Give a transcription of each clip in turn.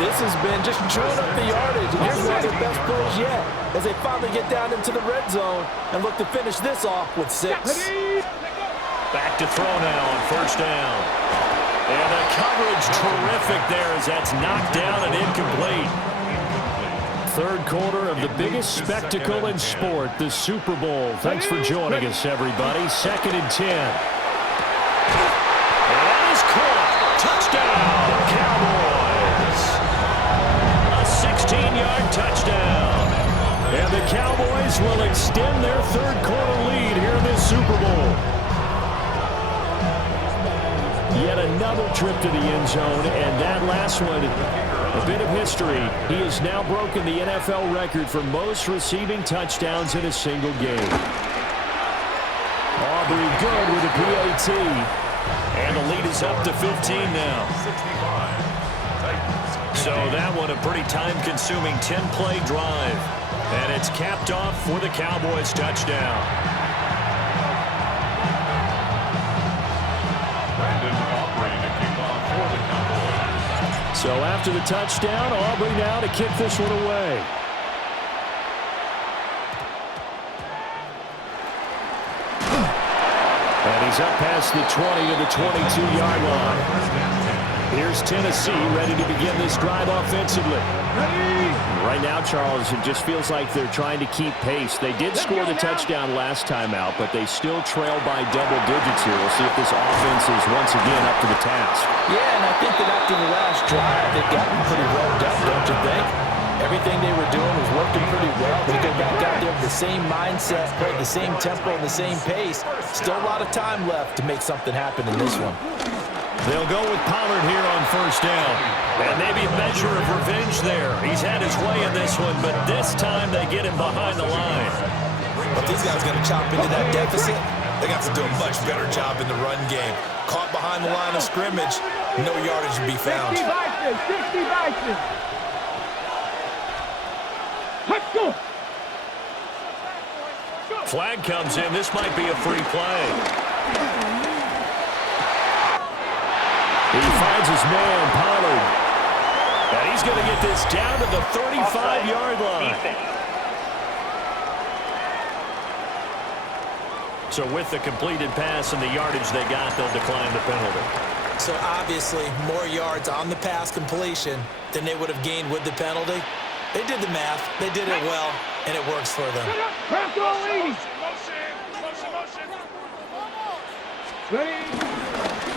this has been just chewing up the yardage. And here's one of their best plays yet as they finally get down into the red zone and look to finish this off with 6. Back to throw now on first down. And the coverage terrific there as that's knocked down and incomplete. Third quarter of the biggest spectacle in sport, the Super Bowl. Thanks for joining us, everybody. 2nd and 10. And that is caught. Touchdown, Cowboys. A 16-yard touchdown. And the Cowboys will extend their third quarter lead here in this Super Bowl. Yet another trip to the end zone, and that last one, a bit of history. He has now broken the NFL record for most receiving touchdowns in a single game. Aubrey good with a PAT. And the lead is up to 15 now. So that one a pretty time-consuming 10-play drive. And it's capped off for the Cowboys touchdown. So after the touchdown, Aubrey now to kick this one away. And he's up past the 20 to the 22-yard line. Here's Tennessee ready to begin this drive offensively. Right now, Charles, it just feels like they're trying to keep pace. They did score the touchdown last time out, but they still trail by double digits here. We'll see if this offense is once again up to the task. Yeah, and I think that after the last drive, they've gotten pretty revved up, don't you think? Everything they were doing was working pretty well. They go back out there with the same mindset, play the same tempo and the same pace. Still a lot of time left to make something happen in this one. They'll go with Pollard here on first down. And maybe a measure of revenge there. He's had his way in this one, but this time they get him behind the line. But these guys got to chop into that deficit. They got to do a much better job in the run game. Caught behind the line of scrimmage, no yardage to be found. 60 Bison. Let's go. Flag comes in. This might be a free play. He finds his man, Pollard. And he's going to get this down to the 35-yard line. So with the completed pass and the yardage they got, they'll decline the penalty. So obviously, more yards on the pass completion than they would have gained with the penalty. They did the math. They did it well, and it works for them.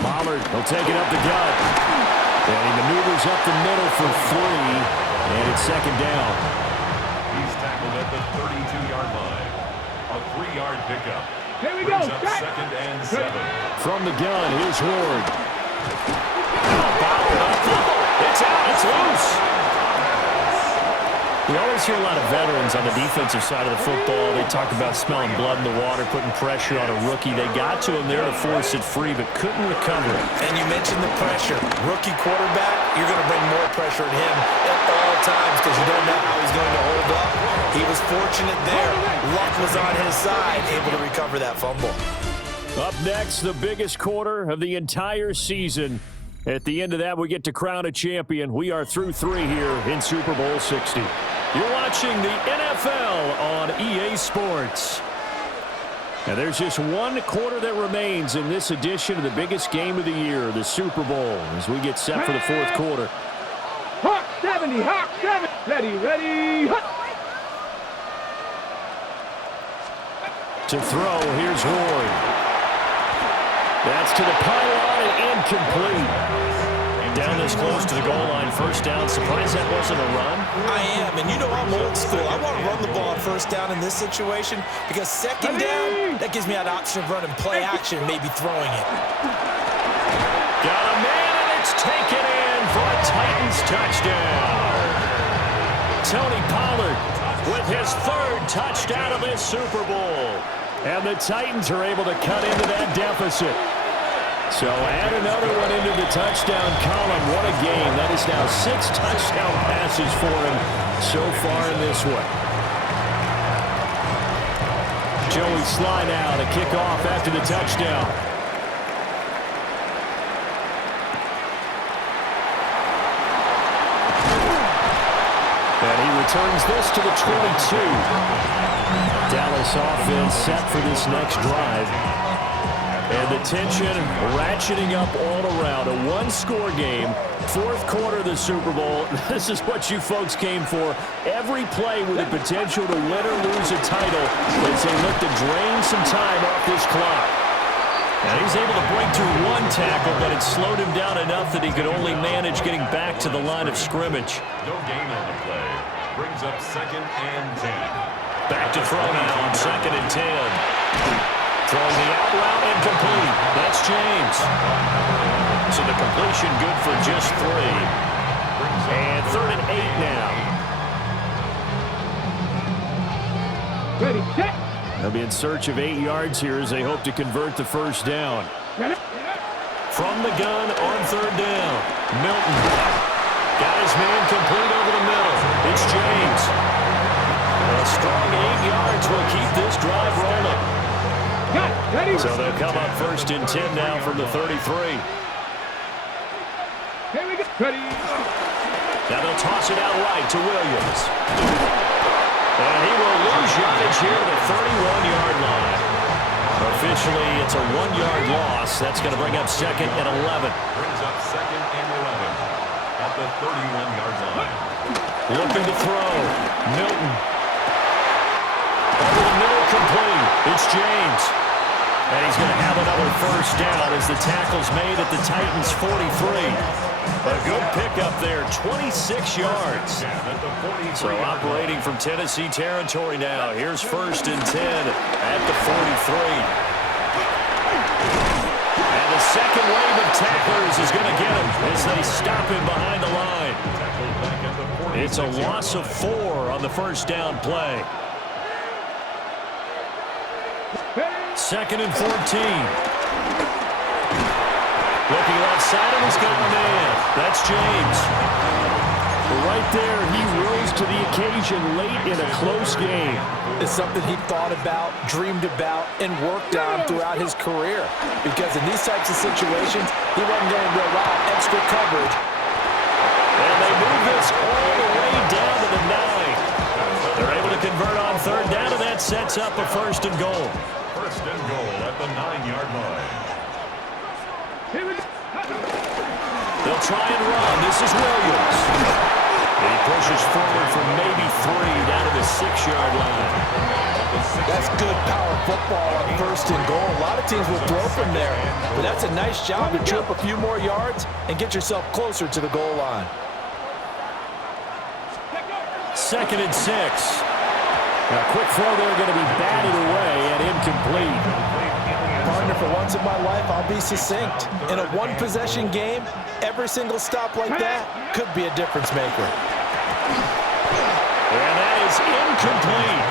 Pollard will take it up the gut. And he maneuvers up the middle for 3. And it's second down. He's tackled at the 32-yard line. A 3-yard pickup. Here we go. Second and 7. From the gun, here's Ward. It's out. It's loose. We always hear a lot of veterans on the defensive side of the football. They talk about smelling blood in the water, putting pressure on a rookie. They got to him there to force it free, but couldn't recover it. And you mentioned the pressure. Rookie quarterback, you're going to bring more pressure at him at all times because you don't know how he's going to hold up. He was fortunate there. Luck was on his side, able to recover that fumble. Up next, the biggest quarter of the entire season. At the end of that, we get to crown a champion. We are through 3 here in Super Bowl 60. You're watching the NFL on EA Sports. And there's just one quarter that remains in this edition of the biggest game of the year, the Super Bowl, as we get set for the fourth quarter. Hawk 70, Hawk 70. Ready, hut. To throw, here's Ward. That's to the pylon and incomplete. Down this close to the goal line, first down. Surprised that wasn't a run? I am, and you know I'm old school. I want to run the ball on first down in this situation because second down, that gives me an option of running play action, maybe throwing it. Got a man, and it's taken in for a Titans touchdown. Tony Pollard with his 3rd touchdown of this Super Bowl. And the Titans are able to cut into that deficit. So add another one into the touchdown column. What a game. That is now 6 touchdown passes for him so far in this one. Joey Sly now to kick off after the touchdown. And he returns this to the 22. Dallas offense set for this next drive. And the tension ratcheting up all around. A one-score game. Fourth quarter of the Super Bowl. This is what you folks came for. Every play with the potential to win or lose a title as they look to drain some time off this clock. And he's able to break through one tackle, but it slowed him down enough that he could only manage getting back to the line of scrimmage. No gain on the play. Brings up 2nd and 10. Back to throw now on 2nd and 10. Throwing the out route incomplete. That's James. So the completion good for just 3. And 3rd and 8 now. Ready, set. They'll be in search of 8 yards here as they hope to convert the first down. From the gun on 3rd down. Milton. Got his man complete over the middle. It's James. A strong 8 yards will keep this drive rolling. So they'll come up 1st and 10 now from the 33. Here we go. Ready. Now they'll toss it out right to Williams. And he will lose yardage here to the 31-yard line. Officially, it's a 1-yard loss. That's going to bring up 2nd and 11. Brings up 2nd and 11 at the 31-yard line. Looking to throw. Milton. Over the middle, complete. It's James. And he's going to have another first down as the tackle's made at the Titans' 43. A good pickup there, 26 yards. So operating from Tennessee territory now. Here's 1st and 10 at the 43. And the second wave of tacklers is going to get him as they stop him behind the line. It's a loss of 4 on the first down play. 2nd and 14. Looking left side, and he's got a man. That's James. Right there, he rose to the occasion late in a close game. It's something he thought about, dreamed about, and worked on throughout his career. Because in these types of situations, he wasn't going to allow extra coverage. And they move this all the way down to the 9. They're able to convert on 3rd down, and that sets up a 1st and goal. 1st and goal at the 9-yard line. They'll try and run. This is Williams. And he pushes forward for maybe 3 down to the 6-yard line. That's good power football on 1st and goal. A lot of teams will throw from there, but that's a nice job to trip a few more yards and get yourself closer to the goal line. 2nd and 6. Now, quick throw there going to be batted away and incomplete. Partner, for once in my life, I'll be succinct. In a one-possession game, every single stop like that could be a difference maker. And that is incomplete.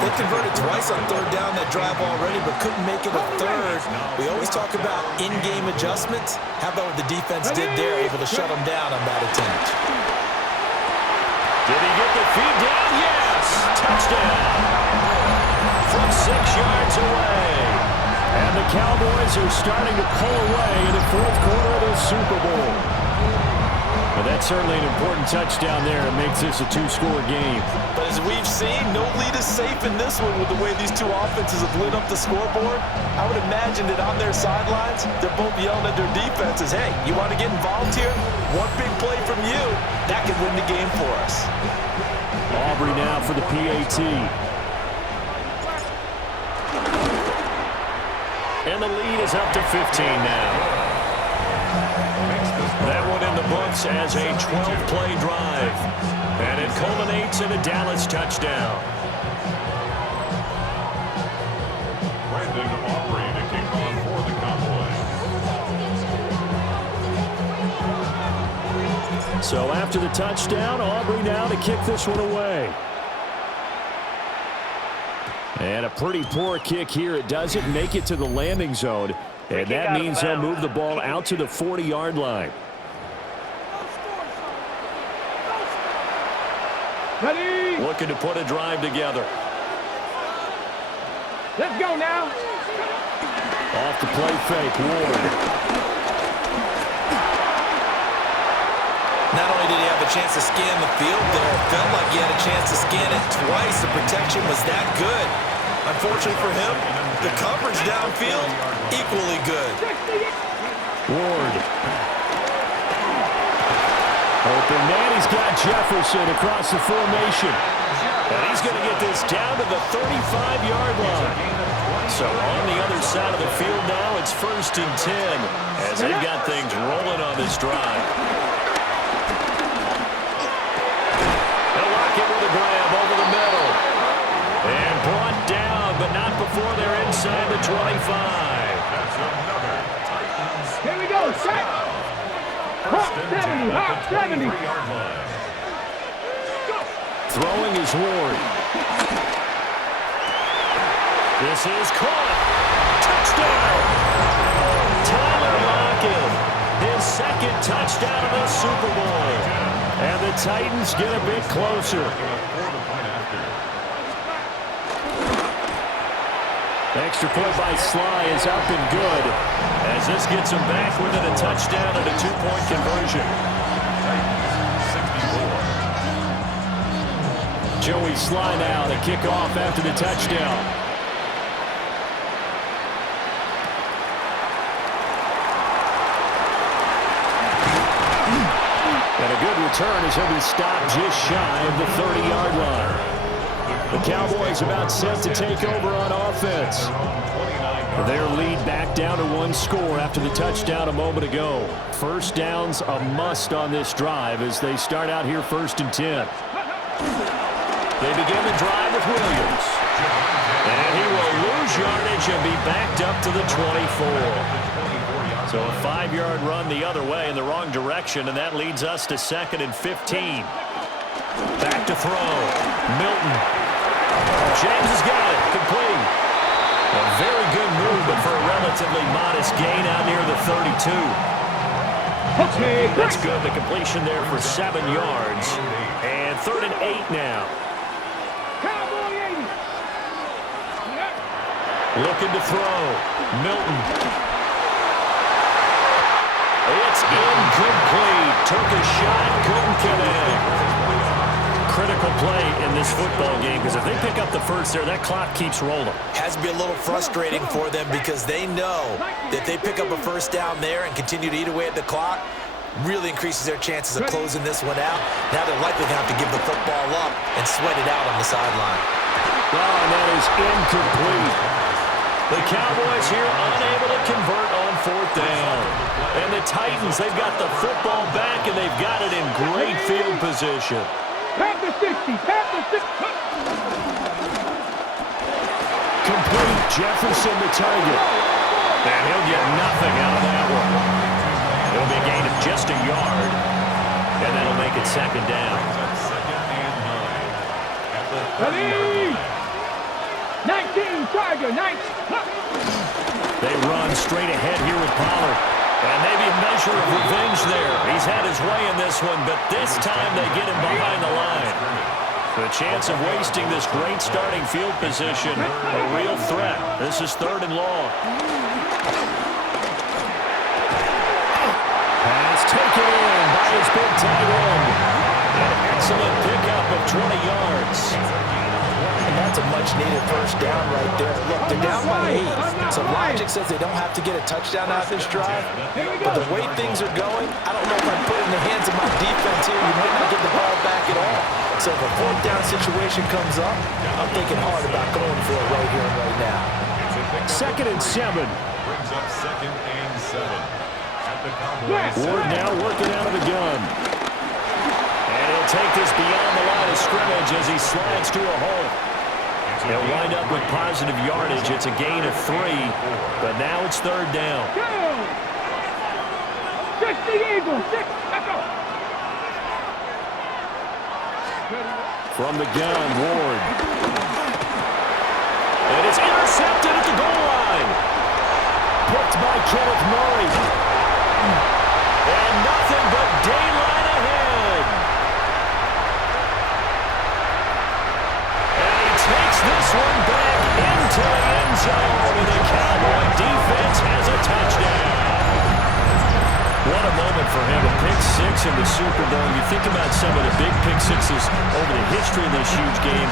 They converted twice on 3rd down that drive already, but couldn't make it a 3rd. We always talk about in-game adjustments. How about what the defense did there, able to shut them down on that attempt? Did he get the feed down? Yes! Touchdown! From 6 yards away. And the Cowboys are starting to pull away in the 4th quarter of the Super Bowl. But that's certainly an important touchdown there. It makes this a 2-score game. But as we've seen, no lead is safe in this one with the way these two offenses have lit up the scoreboard. I would imagine that on their sidelines, they're both yelling at their defenses, hey, you want to get involved here? One big play from you, that could win the game for us. Aubrey now for the PAT. And the lead is up to 15 now. That one in the books as a 12-play drive. And it culminates in a Dallas touchdown. Brandon Aubrey to kick on for the Cowboys. So after the touchdown, Aubrey now to kick this one away. And a pretty poor kick here. It doesn't make it to the landing zone. And that means they'll move the ball out to the 40-yard line. Ready. Looking to put a drive together. Let's go now. Off the play fake, Ward. Not only did he have a a chance to scan the field there. It felt like he had a chance to scan it twice. The protection was that good. Unfortunately for him, the coverage downfield, equally good. Ward. Open man, he's got Jefferson across the formation. And he's going to get this down to the 35-yard line. So on the other side of the field now, it's 1st and 10 as they've got things rolling on this drive. They'll lock it with a grab over the middle. And brought down, but not before they're inside the 25. Here we go, set. Hawk 70, Hawk 70. Throwing is Ward. This is caught. Touchdown. Tyler Lockett, his 2nd touchdown of the Super Bowl. And the Titans get a bit closer. Extra point by Sly is up and good as this gets him back within a touchdown and a 2-point conversion. Joey Sly now to kick off after the touchdown. And a good return as he'll be stopped just shy of the 30-yard line. The Cowboys about set to take over on offense. Their lead back down to 1 score after the touchdown a moment ago. First down's a must on this drive as they start out here 1st and 10. They begin the drive with Williams. And he will lose yardage and be backed up to the 24. So a 5-yard run the other way in the wrong direction, and that leads us to 2nd and 15. Back to throw. Milton. James has got it. Complete. A very good move, but for a relatively modest gain out near the 32. That's good. The completion there for 7 yards. And 3rd and 8 now. Looking to throw. Milton. It's incomplete. Took a shot, couldn't connect. Critical play in this football game because if they pick up the first there, that clock keeps rolling. Has to be a little frustrating for them because they know that they pick up a first down there and continue to eat away at the clock, really increases their chances of closing this one out. Now they're likely going to have to give the football up and sweat it out on the sideline. Well, and that is incomplete. The Cowboys here unable to convert on 4th down. And the Titans, they've got the football back and they've got it in great field position. Pat the 60, pat the 60. Complete. Jefferson the target. And he'll get nothing out of that one. It'll be a gain of just a yard. And that'll make it 2nd down. Ready? 19, Tiger, 19. They run straight ahead here with Pollard. And maybe a measure of revenge there. He's had his way in this one, but this time they get him behind the line. The chance of wasting this great starting field position, a real threat. This is 3rd and long. Pass taken in by his big tight end. An excellent pickup of 20 yards. And that's a much-needed first down right there. Look, they're down by 8. So logic says they don't have to get a touchdown out of this drive. But the way things are going, I don't know if I put it in the hands of my defense here. You might not get the ball back at all. So if a 4th down situation comes up, I'm thinking hard about going for it right here and right now. 2nd and 7. Brings up 2nd and 7. At the Cowboys. Ward now working out of the gun. And he'll take this beyond the line of scrimmage as he slides to a hole. He'll wind up with positive yardage. It's a gain of 3, but now it's 3rd down. 60 Eagles, 6, let's go. From the gun, Ward. And it's intercepted at the goal line. Picked by Kenneth Murray. And nothing but daylight ahead. And he takes this one back into the end zone. And the Cowboy defense has a touchdown. What a moment for him. A pick six in the Super Bowl. You think about some of the big pick sixes over the history of this huge game.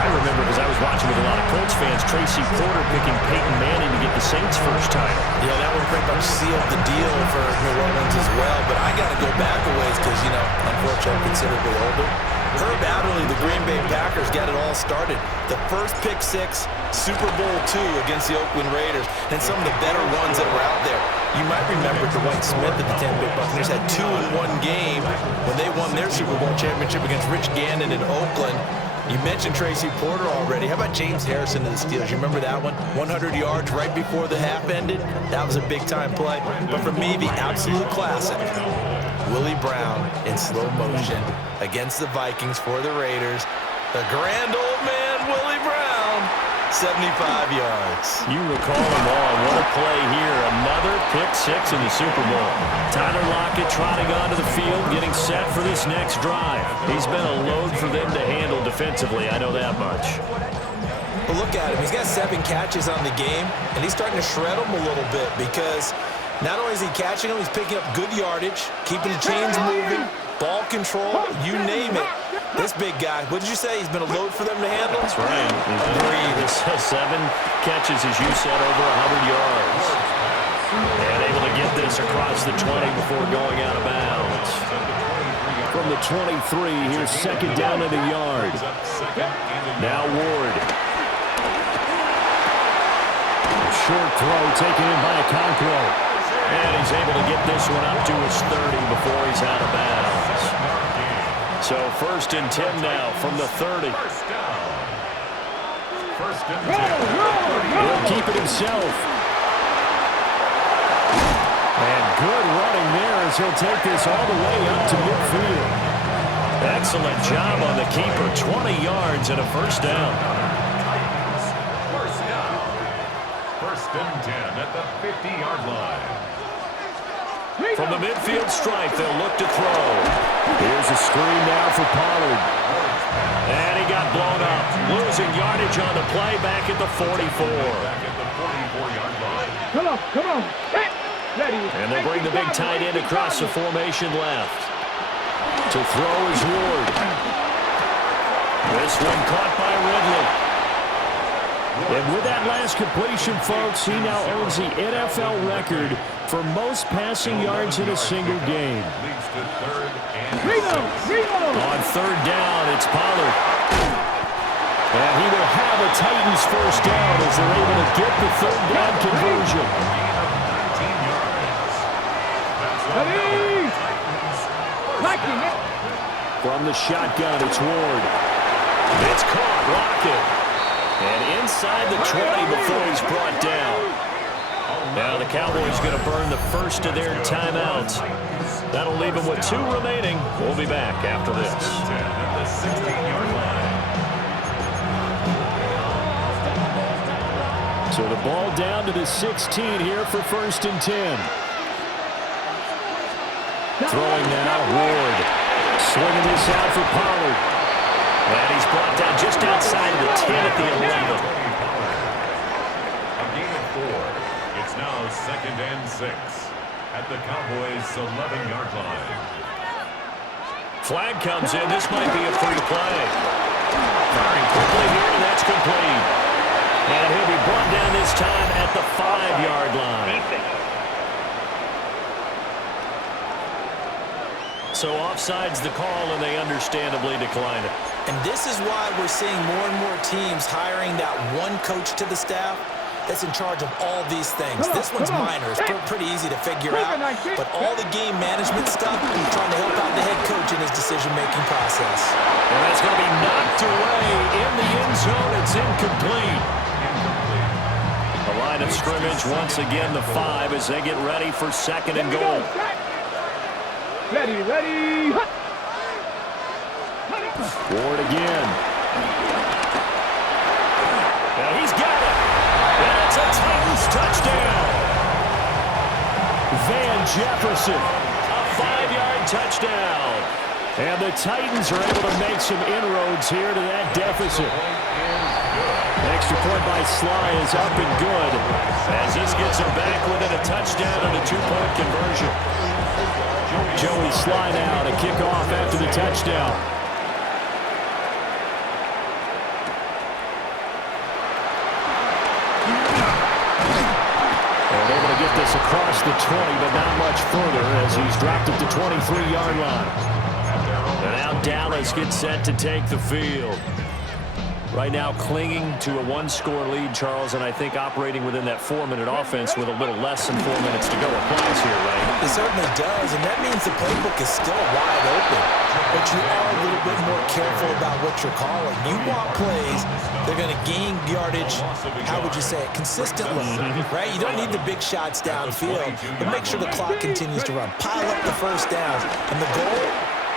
I remember, because I was watching with a lot of Colts fans, Tracy Porter picking Peyton Manning to get the Saints' first title. Yeah, that one pretty much sealed the deal for New Orleans as well. But I got to go back a ways because, you know, unfortunately, I'm considerably older. Herb Adderley, the Green Bay Packers, got it all started. The first pick six, Super Bowl II against the Oakland Raiders, and some of the better ones that were out there. You might remember Dwight Smith at the Tampa Bay Buccaneers had 2 in one game when they won their Super Bowl championship against Rich Gannon in Oakland. You mentioned Tracy Porter already. How about James Harrison to the Steelers? You remember that one? 100 yards right before the half ended? That was a big-time play. But for me, the absolute classic, Willie Brown in slow motion against the Vikings for the Raiders. The grand old man, Willie Brown, 75 yards. You recall them all. What a play here. Another pick six in the Super Bowl. Tyler Lockett trotting onto the field, getting set for this next drive. He's been a load for them to handle defensively, I know that much. But look at him. He's got 7 catches on the game, and he's starting to shred them a little bit because not only is he catching them, he's picking up good yardage, keeping the chains moving, ball control, you name it. This big guy, what did you say? He's been a load for them to handle? That's right. He's 7 catches, as you said, over 100 yards. And able to get this across the 20 before going out of bounds. From the 23, here's second down at a yard. Now Ward. Short throw taken in by Okonkwo. And he's able to get this one up to his 30 before he's out of bounds. So first and 10 now from the 30. He'll keep it himself. And good running there as he'll take this all the way up to midfield. Excellent job on the keeper. 20 yards and a first down. First and 10 at the 50-yard line. From the midfield stripe, they'll look to throw. Here's a screen now for Pollard. And he got blown up. Losing yardage on the play back at the 44. Back at the 44-yard line. Come on. And they'll bring the big tight end across the formation left. To throw is Ward. This one caught by Ridley. And with that last completion, folks, he now owns the NFL record for most passing yards in a single game. Leads to third and On third down, it's Pollard. And he will have a Titans first down as they're able to get the third down conversion. 19 yards. From the shotgun, it's Ward. It's caught. Lockett. And inside the 20 before he's brought down. Now the Cowboys going to burn the first of their timeouts. That'll leave them with 2 remaining. We'll be back after this. At the 16-yard line. So the ball down to the 16 here for first and 10. Throwing now, Ward. Swinging this out for Pollard. And he's brought down just outside of the 10 at the 11. A gain of 4. It's now second and 6 at the Cowboys' 11-yard line. Flag comes in. This might be a free play. Firing quickly here, and that's complete. And he'll be brought down this time at the 5-yard line. So offside's the call, and they understandably decline it. And this is why we're seeing more and more teams hiring that one coach to the staff that's in charge of all these things. This one's minor. It's pretty easy to figure out. But all the game management stuff, trying to help out the head coach in his decision-making process. And that's going to be knocked away in the end zone. It's incomplete. The line of scrimmage, once again, the 5 as they get ready for second and goal. Ready. Ward again. Now he's got it. And it's a Titans touchdown. Van Jefferson, a 5-yard touchdown. And the Titans are able to make some inroads here to that deficit. Extra point by Sly is up and good as this gets them back within a touchdown and a 2-point conversion. Joey slide out, a kickoff after the touchdown. And able to get this across the 20, but not much further as he's dropped it to 23-yard line. And now Dallas gets set to take the field. Right now clinging to a one-score lead, Charles, and I think operating within that 4-minute offense with a little less than 4 minutes to go applies here, right? It certainly does, and that means the playbook is still wide open. But you are a little bit more careful about what you're calling. You want plays, they're going to gain yardage, how would you say it, consistently, right? You don't need the big shots downfield, but make sure the clock continues to run. Pile up the first downs, and the goal,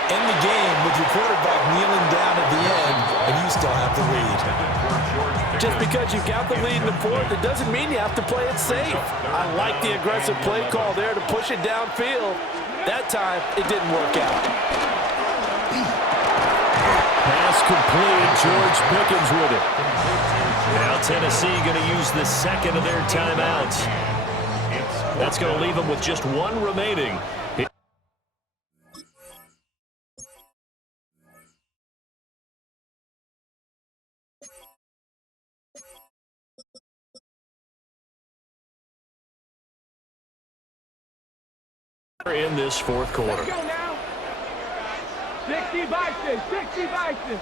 end the game with your quarterback kneeling down at the end, and you still have the lead. Just because you've got the lead in the fourth, it doesn't mean you have to play it safe. I like the aggressive play call there to push it downfield. That time, it didn't work out. Pass complete. George Pickens with it. Now Tennessee going to use the second of their timeouts. That's going to leave them with just one remaining. In this fourth quarter. Let's go now. 60 Bison, 60 Bison.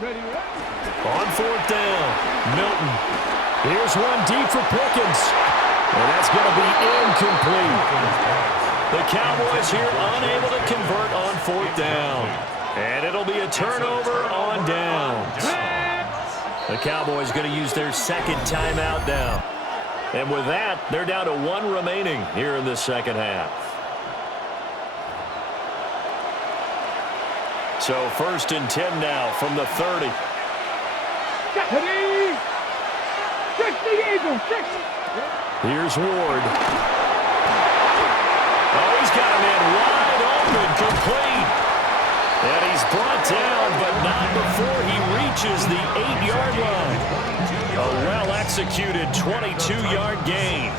Ready, On fourth down, Milton. Here's one deep for Pickens. And that's going to be incomplete. The Cowboys here unable to convert on fourth down. And it'll be a turnover on downs. The Cowboys going to use their second timeout now. And with that, they're down to one remaining here in the second half. So first and 10 now from the 30. 60 Eagles, 60. Here's Ward. Oh, he's got a man wide open, complete. And he's brought down, but not before he reaches the 8-yard line. A well-executed 22-yard gain.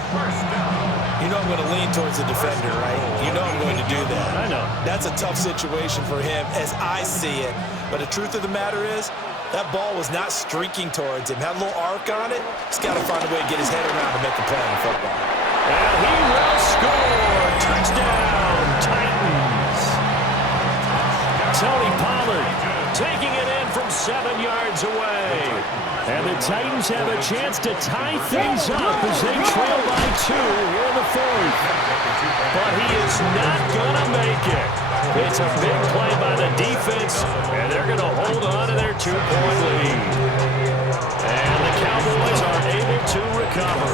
You know I'm going to lean towards the defender, right? You know I'm going to do that. I know. That's a tough situation for him as I see it. But the truth of the matter is, that ball was not streaking towards him. Had a little arc on it. He's got to find a way to get his head around to make a play in football. And he will score. Touchdown, Titans. Tony Pollard taking it in from 7 yards away. And the Titans have a chance to tie things up as they trail by 2 here in the fourth. But he is not going to make it. It's a big play by the defense, and they're going to hold on to their 2-point lead. And the Cowboys are able to recover.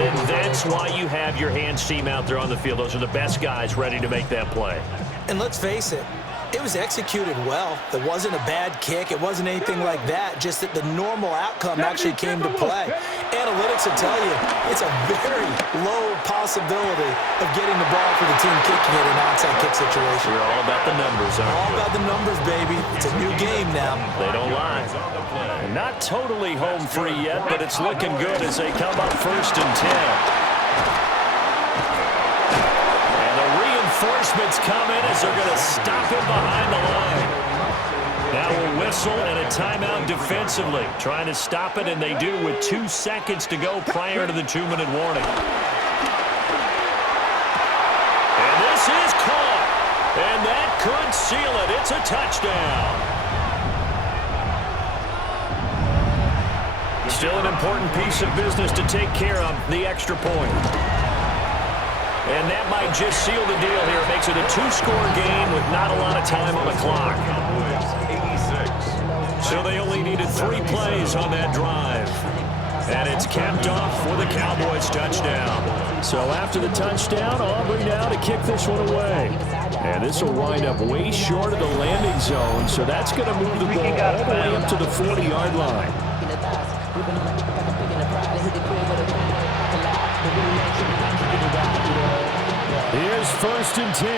And that's why you have your hands team out there on the field. Those are the best guys ready to make that play. And let's face it, it was executed well. It wasn't a bad kick. It wasn't anything like that. Just that the normal outcome actually came to play. Analytics will tell you it's a very low possibility of getting the ball for the team kicking it in an onside kick situation. You're all about the numbers, aren't you? All about the numbers, baby. It's a new game now. They don't lie. Not totally home free yet, but it's looking good as they come up first and 10. Reinforcements come in as they're going to stop him behind the line. Now a whistle and a timeout defensively. Trying to stop it, and they do with 2 seconds to go prior to the 2-minute warning. And this is caught. And that could seal it. It's a touchdown. Still an important piece of business to take care of, the extra point. And that might just seal the deal here. It makes it a 2-score game with not a lot of time on the clock. So they only needed 3 plays on that drive. And it's capped off for the Cowboys touchdown. So after the touchdown, Aubrey now to kick this one away. And this will wind up way short of the landing zone. So that's going to move the ball all the way up to the 40-yard line. Here's first and 10.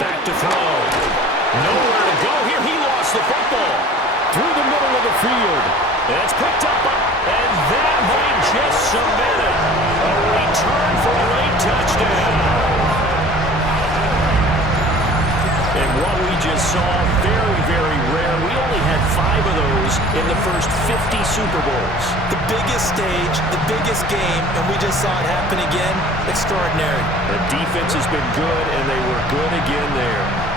Back to throw. field. It's picked up, and that might just cement it. A return for a late touchdown. And what we just saw, very, very rare. We only had 5 of those in the first 50 Super Bowls. The biggest stage, the biggest game, and we just saw it happen again. Extraordinary. The defense has been good, and they were good again there.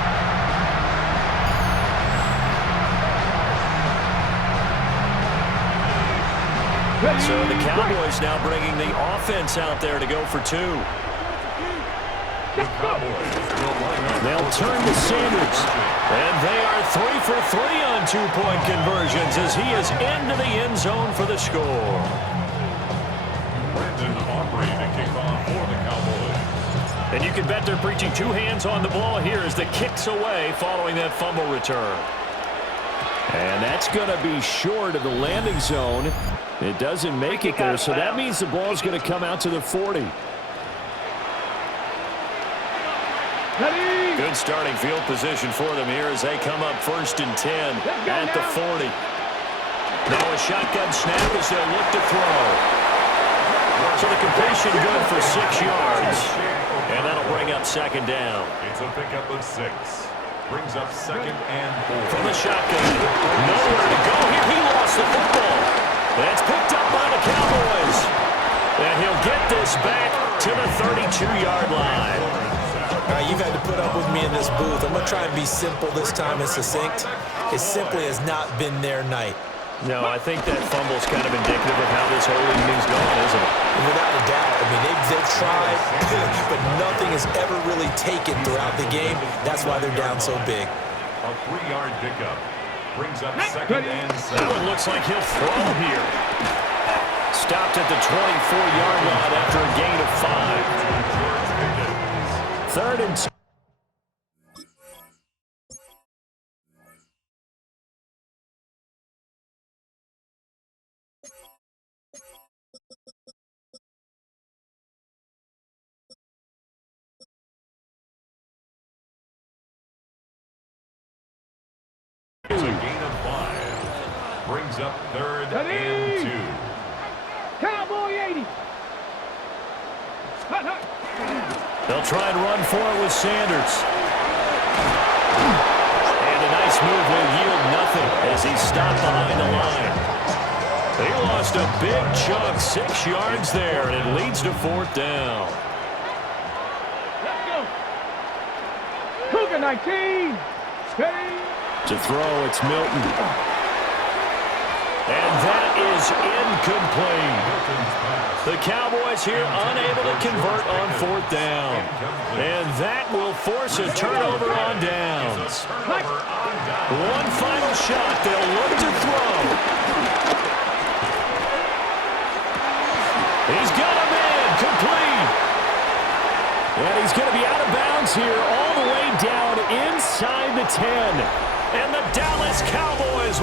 So the Cowboys now bringing the offense out there to go for 2. They'll turn to Sanders. And they are 3 for 3 on 2-point conversions as he is into the end zone for the score. Brandon Aubrey to kick off for the Cowboys. And you can bet they're preaching 2 hands on the ball here as the kick's away following that fumble return. And that's going to be short of the landing zone. It doesn't make it there, so that means the ball's going to come out to the 40. Good starting field position for them here as they come up 1st and 10 at the 40. Now a shotgun snap as they'll look to throw. So the completion good for 6 yards. And that'll bring up 2nd down. It's a pickup of 6. Brings up 2nd and 4. From the shotgun. Nowhere to go here. He lost the football. That's picked up by the Cowboys. And he'll get this back to the 32-yard line. All right, you've had to put up with me in this booth. I'm going to try and be simple this time and succinct. It simply has not been their night. No, I think that fumble's kind of indicative of how this whole evening's going, isn't it? Without a doubt. I mean, they've tried, but nothing has ever really taken throughout the game. That's why they're down so big. A 3-yard pickup. Brings up 2nd and 7. That one looks like he'll throw here. Stopped at the 24-yard line after a gain of 5. 3rd and 2. It's a gain of 5. Brings up 3rd and 2. Cowboy 80. Hut, hut. They'll try and run for it with Sanders. And a nice move will yield nothing as he's stopped behind the line. They lost a big chunk, 6 yards there, and it leads to 4th down. Let's go. Cougar 19. Steady. To throw, it's Milton. And that is incomplete. The Cowboys here unable to convert on 4th down. And that will force a turnover on downs. One final shot. They'll look to throw. He's got a man complete. And he's going to be out of bounds here all the way down inside the 10. And the Dallas Cowboys